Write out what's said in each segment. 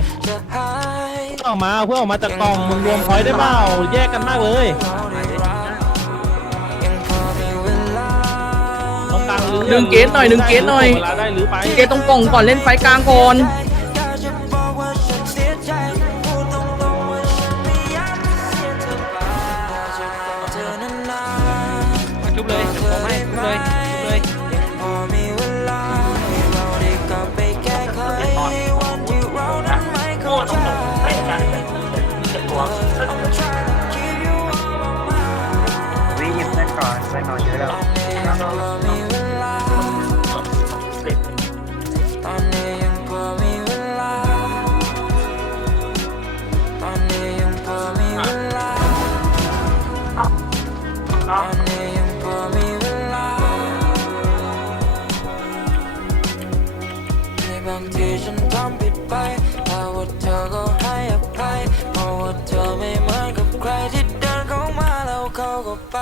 อยกันคหน่นอยจะหายออกมาเพื่อออกมาจากกล่องมึงรวมพอยต์ได้เปล่าแยกกันมากเลยยังพอมีเวลาตรงกลางหรือดึงเกตหน่อยดึงเกตหน่อย เวลาได้หรือไปเกตตรงกล่องก่อนเล่นไฟกลางก่อนอยากจะบอกว่าฉันเสียใจพูดตรงๆว่าฉันไม่อยากจะเสียเธอไปอยากจะบอกเธอนานๆชุบเลยผมให้ชุบเลยชุบเลย บางทีฉันทำผิดไปแต่ว่าเธอก็ให้อ ไป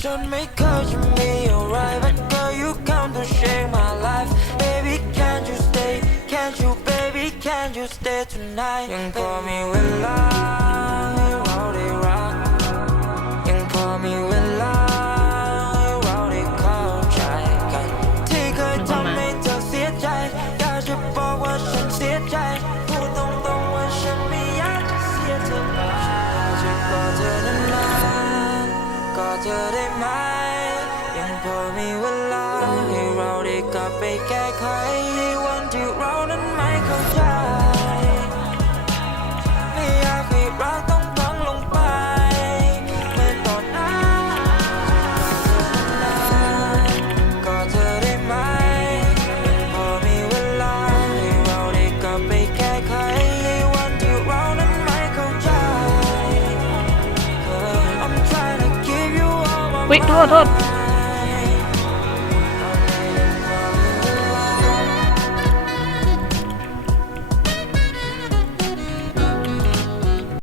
ฉันไม่เคยจะมีอะไร but girl you come to shake my life baby can't you stay can't you baby can't you stay tonight ยังพอมีเวลาให้เราได้รัก ยังพอมีเวลาให้เราได้เข้าใจกัน ที่เคยทำให้เธอเสียใจอยากจะบอกว่าฉันเสียใจ ได้กลับไปแก้ไขวันที่เรานั้นไม่เข้าใจไม่อยากให้รักต้องพังลงไปเมื่อตอนนั้นก็เธอได้ไหมพอมีเวลาให้เราได้กลับไปแก้ไขวันที่เรานั้นไม่เข้าใจ I'm trying to give you all my วิโทษโทษ mind